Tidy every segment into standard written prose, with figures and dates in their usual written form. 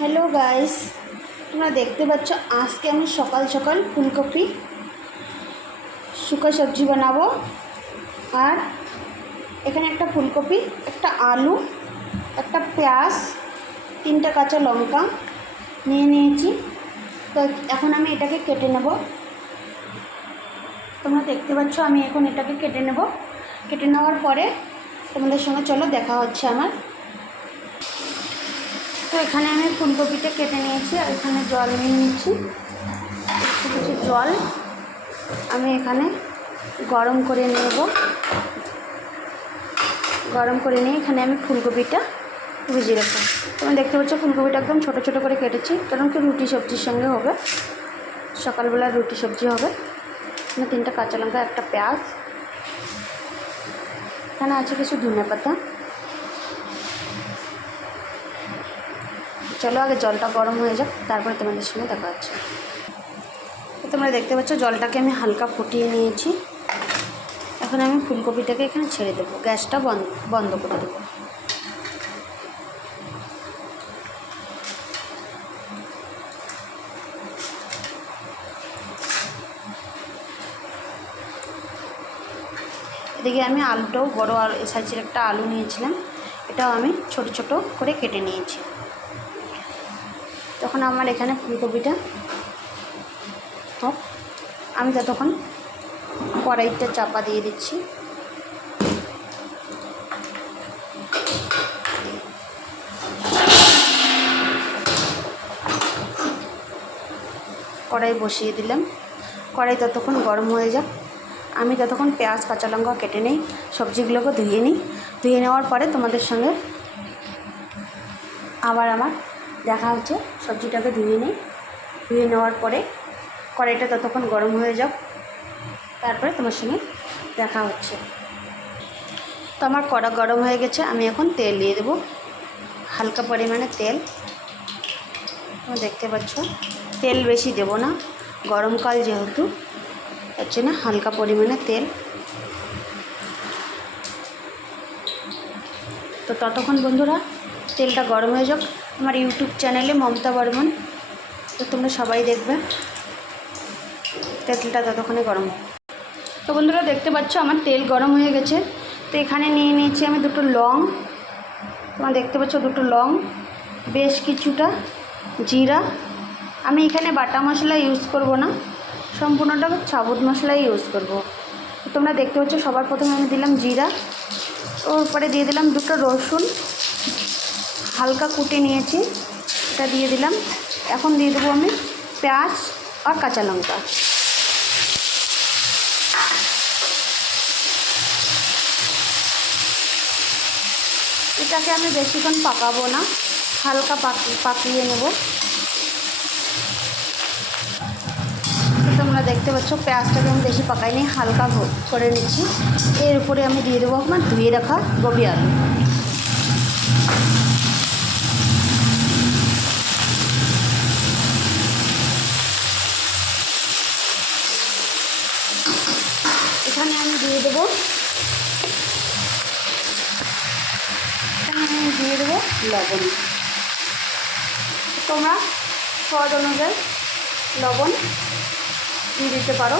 Hello guys, তোমরা দেখতে পাচ্ছ আজকে আমি সকাল সকাল ফুলকপি শুকা সবজি বানাবো। আর এখানে একটা ফুলকপি, একটা আলু, একটা পেঁয়াজ, 3টা কাঁচা লঙ্কা নিয়ে নিয়েছি। তো এখন আমি এটাকে কেটে নেব। তোমরা দেখতে পাচ্ছ আমি এখন এটাকে কেটে নেব। কেটে নেওয়ার পরে তোমাদের সঙ্গে চলো দেখা হচ্ছে আমার। তো এখানে আমি ফুলকপিটা কেটে নিয়েছি আর এখানে জল নিয়ে নিচ্ছি। কিছু জল আমি এখানে গরম করে নেব। গরম করে নিয়ে এখানে আমি ফুলকপিটা ভিজিয়ে রাখবো। তুমি দেখতে পাচ্ছ ফুলকপিটা একদম ছোটো ছোটো করে কেটেছি, কারণ কি রুটি সবজির সঙ্গে হবে, সকালবেলা রুটি সবজি হবে। এখানে 3টা কাঁচা লঙ্কা, একটা পেঁয়াজ, এখানে আছে কিছু ধনে পাতা। চলো আগে জলটা গরম হয়ে যাক, তারপরে তোমাদের সঙ্গে দেখা হচ্ছে। তোমরা দেখতে পাচ্ছ জলটাকে আমি হালকা ফুটিয়ে নিয়েছি। এখন আমি ফুলকপিটাকে এখানে ছেড়ে দেবো, গ্যাসটা বন্ধ করে দেবো। এদিকে আমি আলুটাও বড় আলু সাইজের একটা আলু নিয়েছিলাম, এটাও আমি ছোট ছোট করে কেটে নিয়েছি। তখন আমার এখানে ফুলকপিটা হোক, আমি ততক্ষণ কড়াইটা চাপা দিয়ে দিচ্ছি। কড়াই বসিয়ে দিলাম, কড়াই ততক্ষণ গরম হয়ে যাক। আমি ততক্ষণ পেঁয়াজ কাঁচা লঙ্কা কেটে নিই, সবজিগুলোকে ধুয়ে নিই। ধুয়ে নেওয়ার পরে তোমাদের সঙ্গে আবার আমার দেখা হচ্ছে। সবজিটাকে ধুয়ে নিই, ধুয়ে নেওয়ার পরে কড়াইটা ততক্ষণ গরম হয়ে যাক, তারপরে তোমার সঙ্গে দেখা হচ্ছে। তো আমার কড়া গরম হয়ে গেছে, আমি এখন তেল দিয়ে দেবো, হালকা পরিমাণে তেল। তোমরা দেখতে পাচ্ছ তেল বেশি দেব না, গরমকাল যেহেতু, তার জন্য হালকা পরিমাণে তেল। তো ততক্ষণ বন্ধুরা তেলটা গরম হয়ে যাক। আমার ইউটিউব চ্যানেলে মমতা বর্মন, তো তোমরা সবাই দেখবে। তেলটা ততক্ষণে গরম হয়। তো বন্ধুরা দেখতে পাচ্ছ আমার তেল গরম হয়ে গেছে। তো এখানে নিয়ে নিয়েছি আমি 2টো লং, তোমরা দেখতে পাচ্ছ 2টো লং, বেশ কিছুটা জিরা। আমি এখানে বাটা মশলা ইউজ করব না, সম্পূর্ণটা সাবুত মশলাই ইউজ করব। তোমরা দেখতে পাচ্ছ সবার প্রথমে আমি দিলাম জিরা, ওর পরে দিয়ে দিলাম 2টো রসুন হালকা কুটে নিয়েছি, এটা দিয়ে দিলাম। এখন দিয়ে দেবো আমি পেঁয়াজ আর কাঁচা লঙ্কা। এটাকে আমি বেশিক্ষণ পাকাবো না, হালকা পাকিয়ে নেব। তোমরা দেখতে পাচ্ছ পেঁয়াজটাকে আমি বেশি পাকাইনি, হালকা করে নিচ্ছি। এর উপরে আমি দিয়ে দেবো আমার ধুয়ে রাখা গোবি আলু। এখানে আমি দিয়ে দেবো লবণ। তোমরা স্বাদ অনুযায়ী লবণ দিয়ে দিতে পারো।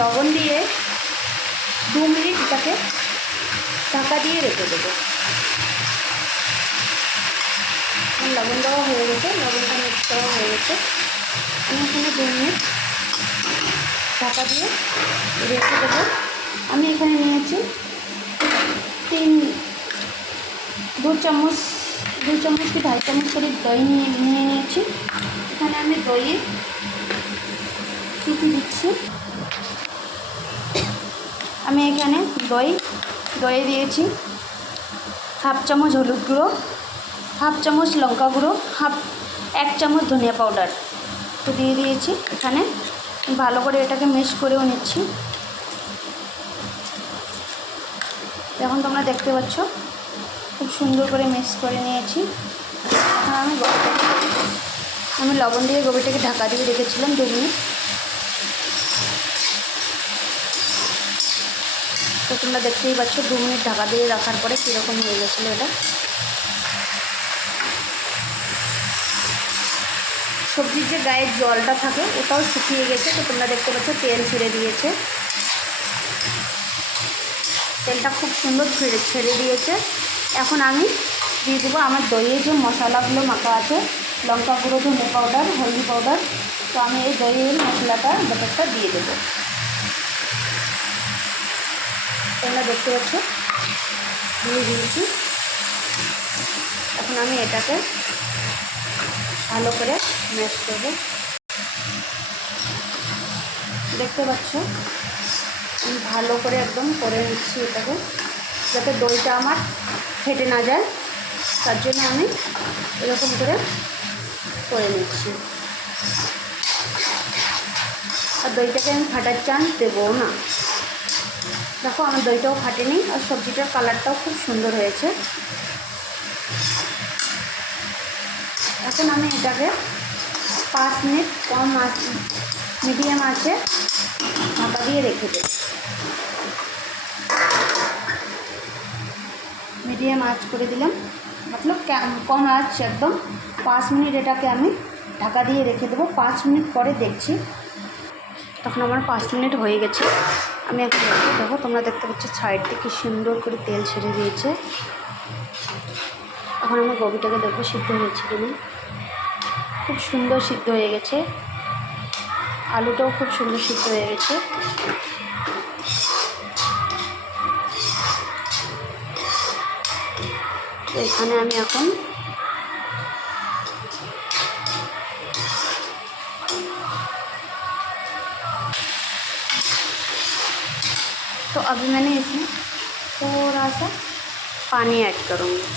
লবণ দিয়ে 2 মিনিট এটাকে ঢাকা দিয়ে রেখে দেবো। লবণ দেওয়া হয়ে গেছে, লবণটা মিক্স দেওয়া হয়ে গেছে। আমি এখানে 2 মিনিট ঢাকা দিয়ে রেখে দেবো। আমি এখানে নিয়েছি 2 চামচ কি 2.5 চামচ করে দই নিয়ে নিয়েছি। এখানে আমি দইয়ে কী দিচ্ছি, আমি এখানে দই দিয়েছি 1/2 চামচ হলুদ গুঁড়ো, 1/2 চামচ লঙ্কা গুঁড়ো, 1 চামচ ধনিয়া পাউডার তো দিয়ে দিয়েছি। এখানে ভালো করে এটাকে মিক্স করেও নিচ্ছি। এখন তোমরা দেখতে পাচ্ছ খুব সুন্দর করে মিক্স করে নিয়েছি। এখন আমি লবণ দিয়ে গোবিটাকে ঢাকা দিয়ে রেখেছিলাম 2 মিনিট। তো তোমরা দেখতেই পাচ্ছ 2 মিনিট ঢাকা দিয়ে রাখার পরে কীরকম হয়ে গেছিলো এটা। সবজির যে গায়ের জলটা থাকে ওটাও শুকিয়ে গেছে। তো তোমরা দেখতে পাচ্ছ তেল ছেড়ে দিয়েছে, তেলটা খুব সুন্দর ছেড়ে দিয়েছে। এখন আমি দিয়ে দেবো আমার দইয়ে যে মশলাগুলো মাখা আছে, লঙ্কা গুঁড়ো, ধনে পাউডার, হলদি পাউডার। তো আমি এই দইয়ের মশলাটা ব্যাপারটা দিয়ে দেবো। তোমরা দেখতে পাচ্ছ দিয়ে দিয়েছি। এখন আমি এটাকে ভালো করে ম্যাশ করবো। দেখতে পাচ্ছ আমি ভালো করে একদম করে নিচ্ছি এটাকে, যাতে দইটা আমার ফেটে না যায়, তার জন্য আমি এরকম করে নিচ্ছি। আর দইটাকে আমি ফাটার চান্স দেবো না। দেখো আমার দইটাও ফাটেনি, আর সবজিটার কালারটাও খুব সুন্দর হয়েছে। এখন আমি এটাকে 5 মিনিট কম মিডিয়াম আছে ঢাকা দিয়ে রেখে দেব। মিডিয়াম আঁচ করে দিলাম, মতলব কম আঁচ একদম। 5 মিনিট এটাকে আমি ঢাকা দিয়ে রেখে দেবো। 5 মিনিট পরে দেখছি। তখন আমার 5 মিনিট হয়ে গেছে। আমি এখন দেখো, তোমরা দেখতে পাচ্ছ সাইড থেকে সুন্দর করে তেল ছেড়ে দিয়েছে। এখন আমি গোবিটাকে দেখবো সিদ্ধ হয়েছে কিনা। খুব সুন্দর সিদ্ধ হয়ে গেছে, আলুটাও খুব সুন্দর সিদ্ধ হয়ে গেছে। তো এখানে আমি এখন तो अभी मैंने इसमें थोड़ा सा पानी ऐड करूँगी।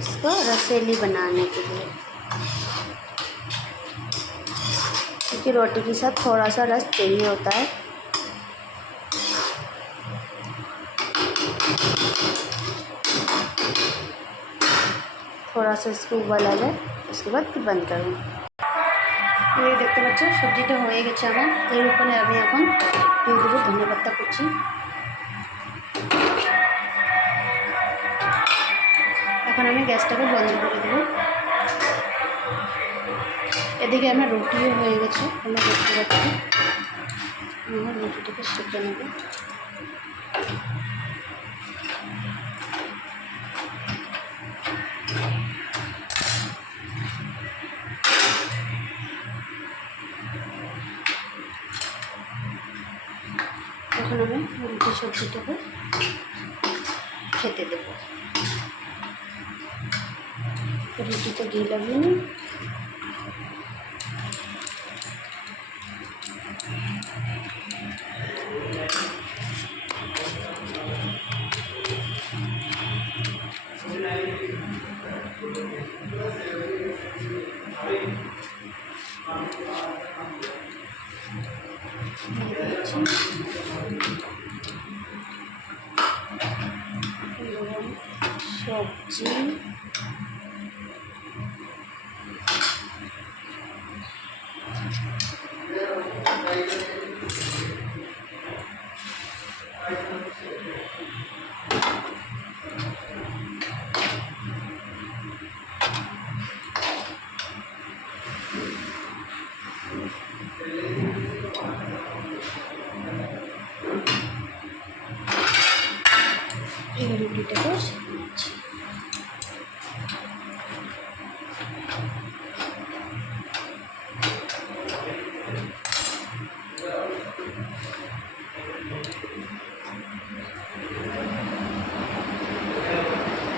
इसको रसेली बनाने के लिए, क्योंकि रोटी के साथ थोड़ा सा रस चाहिए होता है। थोड़ा सा इसको उबाल आ जाए, उसके बाद फिर बंद करूँगी। ये देखते बच्चों सब्जीटा हो गए আমার। এর উপরে আমি এখন দিয়ে দেবো ধনে পাতা কুচি। এখন আমি গ্যাসটাকে বন্ধ করে দেবো। এদিকে আমার রুটিও হয়ে গেছে, তোমরা দেখতে পাচ্ছ। আমার রুটিটাকে সেঁকে নেব। এখন আমি রুটি সবজিটাকে খেতে দেবো। রুটিতে ঘি লাগিয়ে নিই। সবজি এই রুটিটাকে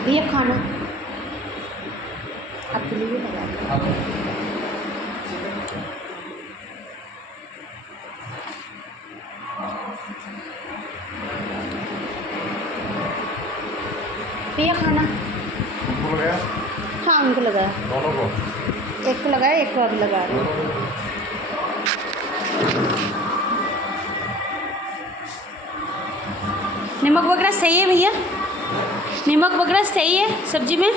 भैया खाना आपके लिए भी लगा भैया खाना उनको लगाया? हाँ उनको लगाया, दोनों को? एक को लगाया, एक को अभी लगा रहे हैं। नमक वगैरह सही है भैया? नमक वगैरह सही है सब्जी में?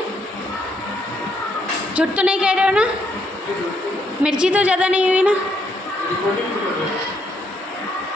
झूठ तो नहीं कह रहे हो ना? मिर्ची तो ज़्यादा नहीं हुई ना?